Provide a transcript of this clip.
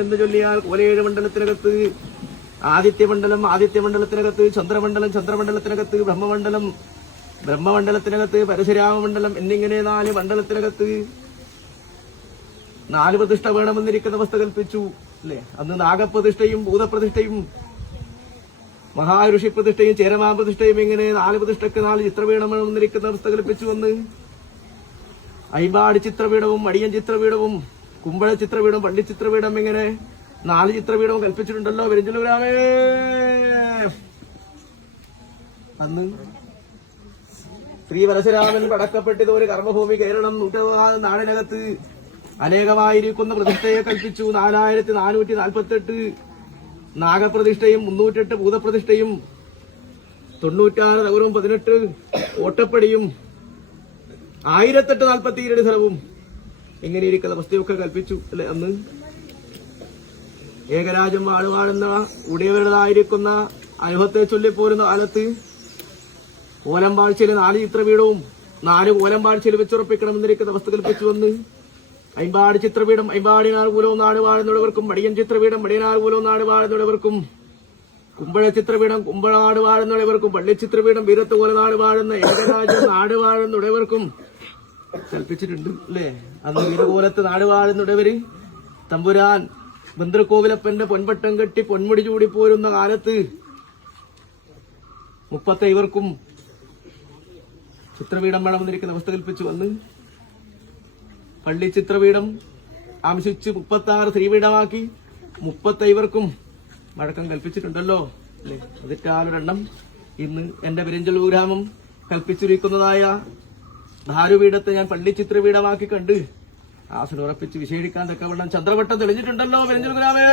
എന്ന് ചൊല്ലിയാൽ കോലേഴ് മണ്ഡലത്തിനകത്ത് ആദിത്യമണ്ഡലത്തിനകത്ത് ചന്ദ്രമണ്ഡലത്തിനകത്ത് ബ്രഹ്മമണ്ഡലത്തിനകത്ത് പരശുരാമമണ്ഡലം എന്നിങ്ങനെ 4 മണ്ഡലത്തിനകത്ത് 4 പ്രതിഷ്ഠ വേണമെന്നിരിക്കുന്ന അവസ്ഥ കൽപ്പിച്ചു അല്ലെ. അന്ന് നാഗപ്രതിഷ്ഠയും ഭൂതപ്രതിഷ്ഠയും മഹാഋഷി പ്രതിഷ്ഠയും ചേരമാൻ പ്രതിഷ്ഠയും ഇങ്ങനെ 4 പ്രതിഷ്ഠയ്ക്ക് 4 ചിത്രപീഠം വേണമെന്നിരിക്കുന്ന അവസ്ഥ കൽപ്പിച്ചു. വന്ന് അയ്മ്പാടി ചിത്രപീഠവും മടിയൻ ചിത്രപീഠവും കുമ്പഴ ചിത്രപീഠം പള്ളി ചിത്രപീഠം ഇങ്ങനെ 4 ചിത്രപീഠവും കൽപ്പിച്ചിട്ടുണ്ടല്ലോ. പെരിഞ്ചല്ലൂരാമേ അന്ന് ശ്രീ പരശുരാമൻ പടക്കപ്പെട്ടത് ഒരു കർമ്മഭൂമി കേരളം 160 നാടിനകത്ത് അനേകമായിരിക്കുന്ന പ്രതിഷ്ഠയെ കൽപ്പിച്ചു. 4448 നാഗപ്രതിഷ്ഠയും 308 ഭൂതപ്രതിഷ്ഠയും 96 തകരവും 18 ഓട്ടപ്പടിയും 1042 സ്ഥലവും എങ്ങനെയിരിക്കുന്ന അവസ്ഥയൊക്കെ കൽപ്പിച്ചു അല്ലെ. അന്ന് ഏകരാജ്യം വാഴുവാഴുന്ന ഉടയവരുടേതായിരിക്കുന്ന അനുഭവത്തെ ചൊല്ലിപ്പോരുന്ന കാലത്ത് ഓലമ്പാഴ്ചയിലെ 4 ചിത്രപീഠവും 4 ഓലമ്പാഴ്ചയിൽ വെച്ചുറപ്പിക്കണമെന്നിരിക്കുന്ന അവസ്ഥ കൽപ്പിച്ചു. വന്ന് അയ്മ്പാടി ചിത്രപീഠം അയ്മ്പാടിനാർകൂലവും നാട് വാഴുന്നവർക്കും മടിയൻ ചിത്രപീഠം മടിയനാർകൂലവും നാട് വാഴുന്നവർക്കും കുമ്പഴ ചിത്രപീഠം കുമ്പളാട് വാഴുന്നവർക്കും പള്ളി ചിത്രപീഠം വീരത്തുപോലെ നാട് വാഴുന്ന ഏകരാജ്യം നാട് വാഴുന്നവർക്കും കൽപ്പിച്ചിട്ടുണ്ട് അല്ലേ. അന്ന് വീരകോലത്ത് നാട് വാഴുന്നവര് തമ്പുരാൻ ബന്ദ്രകോവിലപ്പന്റെ പൊൻപട്ടം കെട്ടി പൊന്മുടി ചൂടി പോരുന്ന കാലത്ത് 35 ചിത്രപീഠം വേണമെന്നിരിക്കുന്ന അവസ്ഥ കൽപ്പിച്ചു. വന്ന് പള്ളി ചിത്രപീഠം ആംശിച്ച് 36 ശ്രീപീഠമാക്കി 35 വഴക്കം കൽപ്പിച്ചിട്ടുണ്ടല്ലോ അല്ലെ. അതിറ്റാലൊരെണ്ണം ഇന്ന് എന്റെ പെരിഞ്ചല്ലൂർ ഗ്രാമം കൽപ്പിച്ചിരിക്കുന്നതായ ധാരുപീഠത്തെ ഞാൻ പള്ളി ചിത്രപീഠമാക്കി കണ്ട് ആസനം ഉറപ്പിച്ച് വിശേഷിക്കാൻ തക്കവണ്ണം ചന്ദ്രവട്ടം തെളിഞ്ഞിട്ടുണ്ടല്ലോ പെരിഞ്ചല്ലൂർ ഗ്രാമേ.